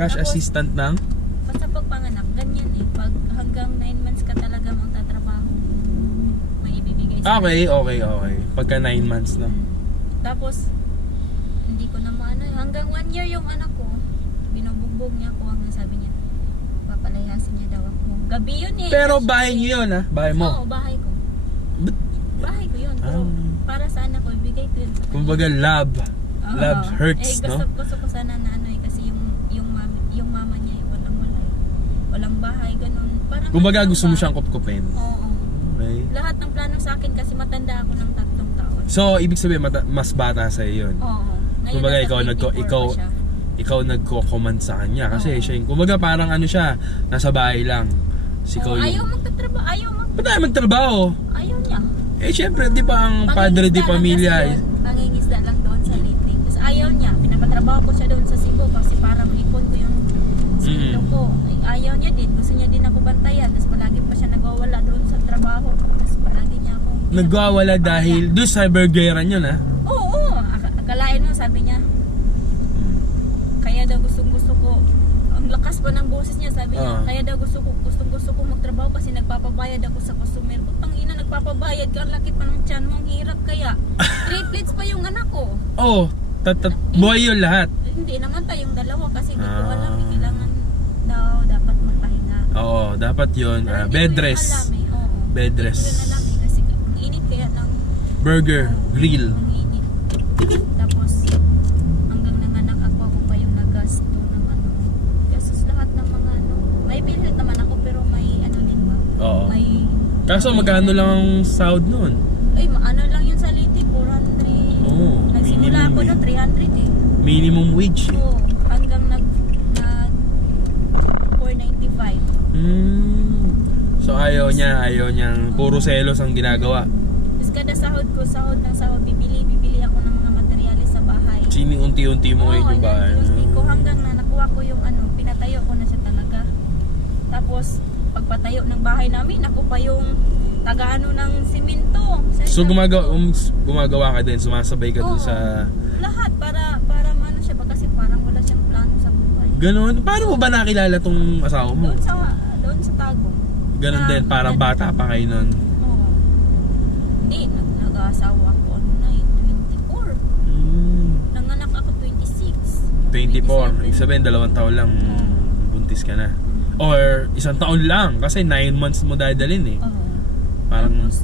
Cash Tapos, assistant ng? basta pagpanganak, ganyan eh. Pag hanggang 9 months ka talaga magtatrabaho, may ibibigay sa Okay. Pagka 9 months na. Tapos, hindi ko na maano. Hanggang 1 year yung anak ko, binubugbog niya ako hanggang sabi niya, papalayasin niya daw ako. Gabi yun eh. Pero bahay niyo yun ha? Bahay mo? Oo, bahay ko. But, Bahay ko yun. Pero para sa anak ko, ibigay ko yun sa kanya. kumbaga love. Oo. Love hurts, gusto, no? Gusto ko sana na ano eh, kasi yung mama niya eh, walang bahay, ganun. Parang Kumbaga walang gusto mo bahay. siyang kupkupin. Oo. Okay. Lahat ng plano sa akin kasi matanda ako ng 3 taon. So, ibig sabihin mas bata sa iyo yun. Oo. Ngayon Kumbaga nasa ikaw 24 pa siya. ikaw nagko-command sa kanya kasi Oo. siya yung, kumbaga parang ano siya, nasa bahay lang. Si ikaw Oo, yung ayaw magtatrabaho, Ba't tayo magtrabaho? ayaw niya. Eh syempre, di ba ang padre di Pangingisda lang pamilya kasi yun. Pangingisda lang doon sa Leyte. Tapos ayaw niya, pinapatrabaho ko siya doon sa Cebu kasi para maipon ko yung sweldo ko. Ay, ayaw niya din, gusto niya din ako bantayan. Tapos palagi pa siya nagwawala doon sa trabaho. Tapos palagi niya ako nagwawala dahil doon sa burgeran yun ha? Oo, akalain mo, sabi niya. Kaya daw gusto ko, ang lakas pa ng boses niya, sabi niya, kaya daw gusto ko magtrabaho kasi nagpapabayad ako sa customer ko. Ina, nagpapabayad ka, ang laki pa ng tiyan mo, ang hirap kaya. Triplets pa yung anak ko. Oo, buhay yun lahat. Hindi naman tayong dalawa kasi hindi ko alam, kailangan dapat magpahinga. Oo, dapat yun. Pero hindi Bed ko rin rest. alam eh, oo. Bed Hindi rest. ko rin alam eh, kasi ang init kaya ng Burger, grill. ang init. Tapos, hanggang nanganak ako pa yung nagasto ng ano. Kasi lahat ng mga ano, may bilhin naman ako pero may ano din ba? Oo. May, Kaso magkano lang ang sahod nun? ay ano lang yun sa Leyte, 400. Oo, Nagsimula minimum ako eh. na 300 eh. Minimum wage eh. Oo, hanggang nag 495. So ayaw niyang puro selos ang ginagawa. Tapos kada sahod ng sahod, bibili ako ng mga materyales sa bahay. Unti-unti mo ngayon yung bahay. Unti ko hanggang na nakuha ko yung ano, pinatayo ko na siya talaga. Tapos pagpatayo ng bahay namin, ako pa yung taga-ano ng simento. So gumagawa ka din, sumasabay ka dun Oo. sa... Lahat para ano siya ba kasi parang wala siyang plano sa buhay. Ganon. Paano mo ba nakilala tong asawa mo? Doon sa Tagum. Ganon din, parang bata pa kayo nun. Oo. Hindi, nag-asawa ako ano na eh, 24. Nanganak ako 26. 24. Ibig sabihin, 2 taon lang buntis ka na. Or 1 taon lang kasi 9 months mo dadalhin eh. Oo. Parang... Tapos,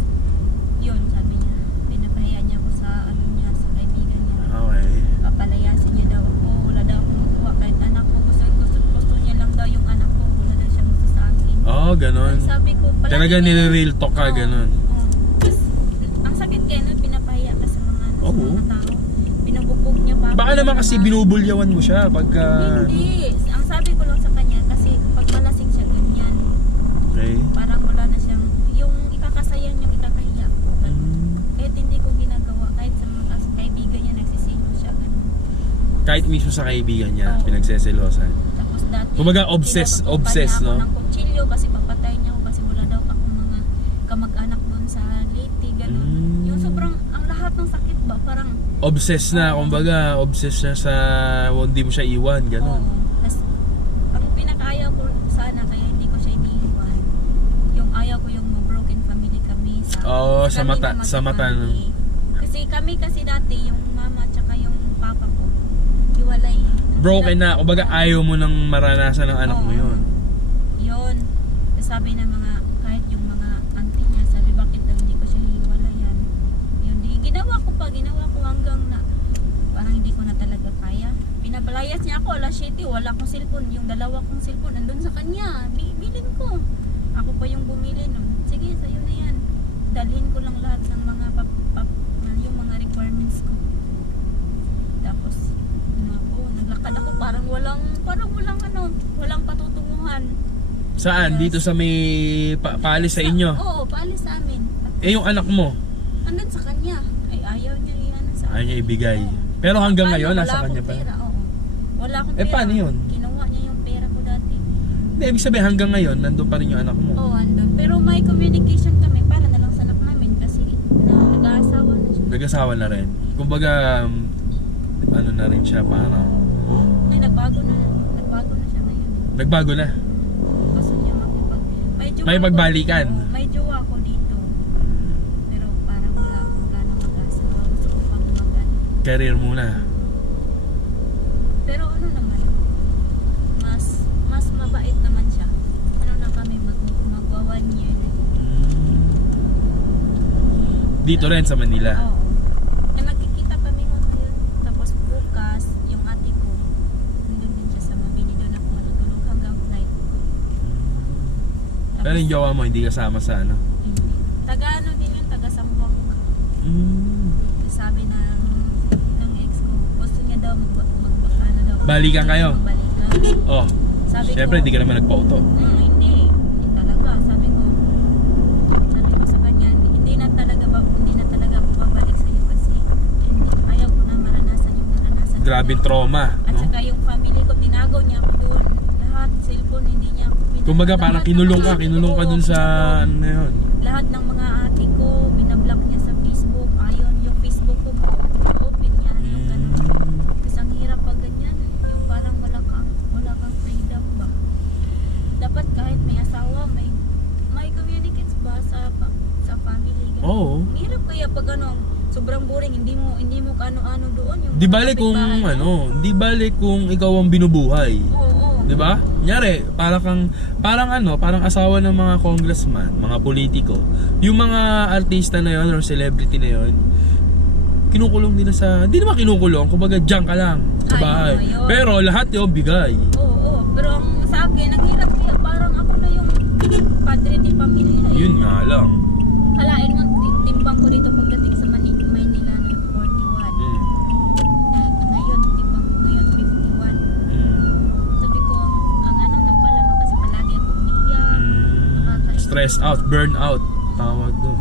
yun, sabi niya, pinapahiya niya ako sa ano niya, sa kaibigan niya. Okay. Papalayasin niya daw ako, wala daw ako makuha kahit anak ko. Gusto niya lang daw yung anak ko, wala daw siya gusto sa akin. Oo, ganon. Ang sabi ko, palagi Talaga niya- nire-real talk ka, Oo, ganon. oo. Tapos, ang sakit kaya nun, pinapahiya ka sa mga, sa Oo. mga tao. Binubugbog niya pa. Baka naman kasi binubulyawan mo siya pagka... Hindi. Ang sabi ko lang sa kanya, kasi pag malasing siya, ganyan. Okay. Parang wala na siyang, yung ikakasaya niyang ikakahiya ko. Kahit hindi ko ginagawa, kahit sa mga kaibigan niya, nagsisilo siya. Ganun. Kahit mismo sa kaibigan niya, Oo. pinagseselosan. Tapos dati, Kumbaga, obsessed, tinututukan niya no? ako ng kutsilyo kasi papatay niya ako kasi wala daw akong mga kamag-anak doon sa Leyte, ganun. Yung sobrang, ang lahat ng sakit ba, parang, Obsessed na, kumbaga, obsessed na sa hindi mo siya iwan, ganon. oo. Tapos, ang pinakaayaw ko sana, kaya hindi ko siya iniiwan. Yung ayaw ko yung broken family kami. Oo, sa kami mata- na sa mata, no? magka-family. Kasi kami kasi dati, yung mama tsaka yung papa ko, hiwalay. Broken na, kumbaga ayaw mo nang maranasan ng anak mo Oo. yun. Yun. Sabi ng mga, kahit yung mga auntie niya, sabi bakit daw hindi ko siya hiwalayan. Yun, ginawa ko hanggang na, parang hindi ko na talaga kaya. Pinapalayas niya ako, alas 7, wala akong cellphone. Yung 2 kong cellphone, nandun sa kanya. Bilin ko. Ako pa yung bumili nun. Sige, sa'yo na yan. Dalhin ko lang lahat ng mga yung mga requirements ko. Tapos, naglakad ako, parang walang patutunguhan. Saan? Dito sa may paalis sa inyo? Oo, paalis sa amin. Eh yung anak mo, Andun sa kanya. Ay, ayaw niya yan sa ayaw niya ibigay. Pero hanggang ngayon, Wala nasa kanya akong pa. pera, oo. Wala akong Eh, pera. paano yun? Kinuha niya yung pera ko dati. Hindi, ibig sabihin hanggang ngayon, nandun pa rin yung anak mo. Oo, andun. Pero may communication kami para na lang sa anak namin kasi nag-aasawa na siya. Nag-asawa na rin. Kumbaga, ano na rin siya, parang... Ay, nagbago na siya Nagbago na. Gusto niya May pagbalikan. May jowa ko dito. Pero parang wala akong gano'ng mag-asawa. Gusto ko pang Career muna. Pero ano naman, mas mabait naman siya. Ano na kami, magwa 1 year na. Dito rin sa Manila. Oo. Eh, magkikita kami ngayon. Tapos bukas, yung ate ko, nandun din siya sa Mabini. Doon ako matutulog hanggang flight. Tapos, Pero yung jowa mo hindi kasama sa ano? hindi. Taga ano din yun, taga Sambuanga. Sabi ng ex ko, gusto niya daw ano daw. Balikan kayo? Magbalikan. Oh, Sabi syempre ko, hindi ka naman nagpauto. Hindi talaga. Sabi ko sa kanya, hindi na talaga ako babalik sa iyo kasi ayaw ko na maranasan yung naranasan. Grabing trauma, At no? saka yung family ko, tinago niya ako doon. Lahat, cellphone, hindi niya ako pinag- Kumbaga parang lahat kinulong ng ka mga- dun sa Oo, ano na yun. lahat ng mga ate ko, binablock niya sa Facebook. Ayon, yung Facebook ko, open niya. Yung ganun. Kasi ang hirap pag ganyan. Yung parang wala kang freedom ba? Dapat kahit may asawa, may communicates ba sa family? Ganun. Oo. Ang hirap kaya pag ano, sobrang boring, hindi mo kano-ano doon. Yung Di mga balik kung kapitbahay mo. di balik kung ikaw ang binubuhay. Oo. Di ba? Kunyari, parang asawa ng mga congressman, mga politiko. Yung mga artista na yon or celebrity na yon, kinukulong nila hindi naman kinukulong, kumbaga diyan ka lang sa Ay, bahay. yun. Pero lahat yung bigay. Oo. Pero ang sa akin, ang hirap kaya parang ako na yung padre di pamilya. Yun nga lang. Kalain mo, timbang ko dito pagdating sa Maynila ng 41. Ngayon, timbang ko ngayon 51. Sabi ko, ang ano na pala, no, kasi palagi ako umiiyak. Stress out, burn out, tawag doon.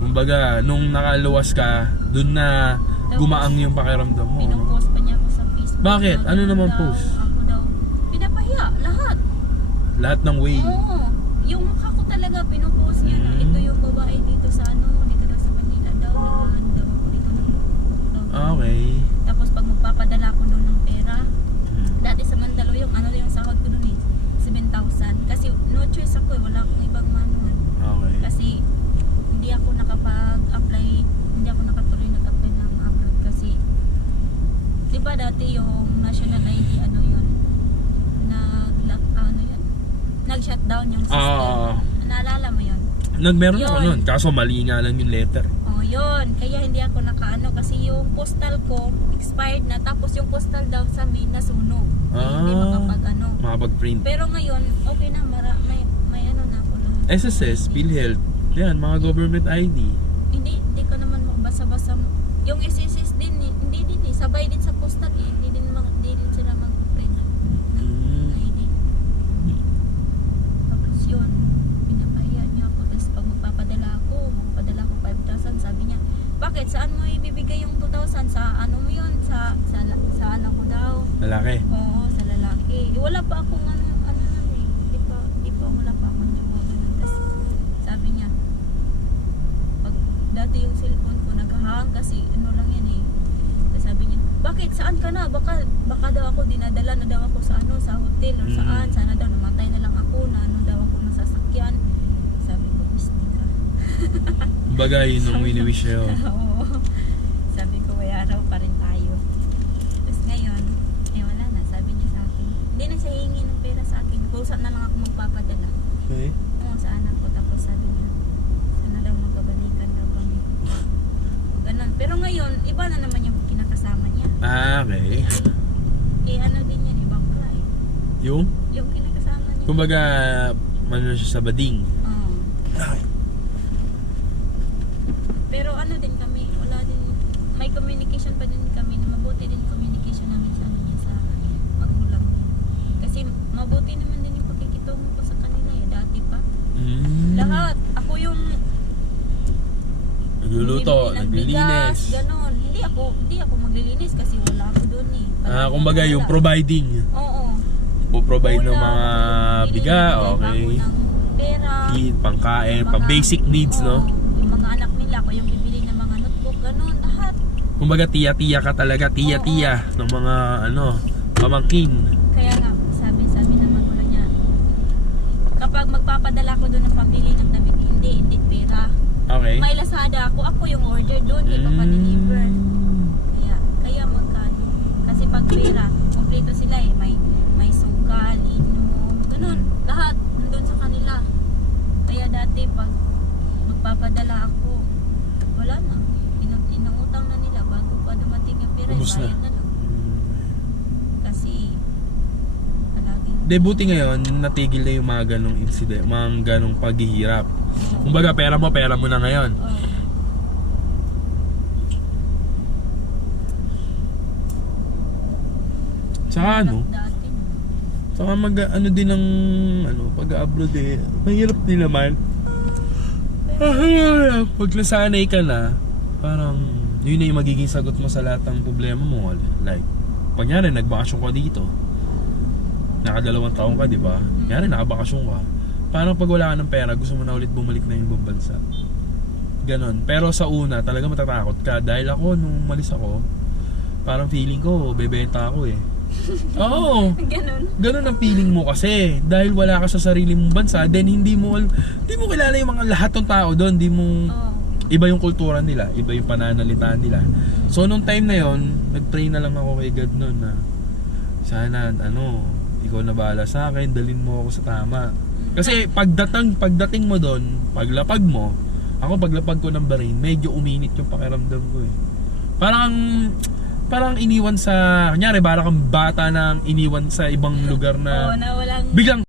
Kumbaga, nung nakaluwas ka, dun na gumaang yung pakiramdam mo. No? Pinupost pa niya ako sa Facebook. Bakit? Ano naman daw, post? Ako daw, pinapahiya, lahat. Lahat ng way. Oo. Yung mukha ko talaga, pinupost niya na ito yung babae dito sa dito daw sa Manila daw. Nagahan daw ako dito ng Okay. Tapos pag magpapadala ko doon ng pera, dati sa Mandaluyong, yung sahod ko doon 7,000. Kasi no choice ako, wala akong ibang manual. Okay. Kasi hindi ako nakapag-apply, hindi ako nakatuloy nag-apply ng abroad kasi di ba dati yung national ID yun, nag-shutdown yung system. Naalala mo yun? Nagmeron ako Yun. nun, kaso mali nga lang yung letter. Oh, yun. Kaya hindi ako kasi yung postal ko expired na, tapos yung postal daw sa amin nasunog. Hindi Makapag-print. Pero ngayon, okay na, may na ako lahat. SSS, PhilHealth, yan, mga government ID. Hindi ko naman basa-basa. Yung SSS din, hindi din sabay din sa postal hindi din sila mag-print ng ID. Tapos yun, pinapahiya niya ako. Tapos pag magpapadala ko 5,000, sabi niya, bakit? Saan mo ibibigay yung 2,000? Sa ano mo yun? Sa ano ko daw? Lalaki. Oo, sa lalaki. Wala pa akong wala pa akong jowa. Tapos sabi niya, pag dati yung cellphone ko naghahang kasi lang yan Tapos sabi niya, bakit? Saan ka na? Baka daw ako dinadala na daw ako sa sa hotel or saan. Sana daw namatay na lang ako na daw ako ng sasakyan. Sabi ko, mistik ka. Kumbaga, yun ang wini-wish sa'yo. Oo. Sabi ko, may araw pa rin tayo. Tapos ngayon, wala na. Sabi niya sa akin, hindi na siya hihingi ng pera sa akin. Kusap na lang ako magpapadala. Okay. Oo, sa anak ko. Tapos sabi niya, sana daw magkabalikan daw kami. Ganun. Pero ngayon, iba na naman yung kinakasama niya. Okay. Din yan, ibang ka Yung kinakasama niya. kumbaga, siya sa bading. Oo. Pero din kami, wala din, may communication pa din kami, mabuti din communication namin sa magulang. Kasi mabuti naman din yung pakikitungo ko sa kanila dati pa. Lahat, ako yung Nagluluto, bumibili ng naglilinis. bigas, ganon. Hindi ako maglilinis kasi wala ako doon Kumbaga yung providing. Oo. Po-provide ng Ulam, mga bili biga, ako okay. ng pera. Pangkain, pang-basic needs, no? Yung mga anak nila, ako yung bibili ng mga notebook, ganon, lahat. Kumbaga, tiya-tiya ka talaga, tiya-tiya ng mga, pamangkin. Kaya nga, sabi kapag magpapadala ko doon ng pambili ng damit, hindi pera. Okay. May Lazada ako yung order doon, hindi pa pa-deliver. Kaya magkano. Kasi pag pera, kompleto sila eh. May sugal, inom, ganun. Lahat, nandun sa kanila. Kaya dati pag magpapadala ako, wala na. Inangutang na nila bago pa dumating yung pera. Ubus na. Bayad na lang. Kasi, palagi. De, buti ngayon, natigil na yung mga ganong incident, mga ganong paghihirap. Kumbaga, pera mo na ngayon. Oh. Saka ano, Dati. saka ano din ng pag-abroad eh. Mahirap din naman. Pag nasanay ka na, parang yun na yung magiging sagot mo sa lahat ng problema mo. Like, panyari, nagbakasyon ka dito. Nakadalawang taon ka, di ba? Nyari, nakabakasyon ka. Parang pag wala ka ng pera, gusto mo na ulit bumalik na yung ibang bansa. Ganon. Pero sa una, talaga matatakot ka. Dahil ako, nung umalis ako, parang feeling ko, bebenta ako eh. Oo. Ganon ang feeling mo kasi. Dahil wala ka sa sarili mong bansa, then hindi mo kilala yung mga lahat ng tao doon. Iba yung kultura nila, iba yung pananalitaan nila. So nung time na yon, nag-pray na lang ako kay God noon na sana ikaw na bahala sa akin, dalin mo ako sa tama. Kasi pagdating mo doon, paglapag mo, ako paglapag ko ng Bahrain, medyo uminit yung pakiramdam ko eh. Parang iniwan sa, kunyari, parang kang bata na iniwan sa ibang lugar na na walang biglang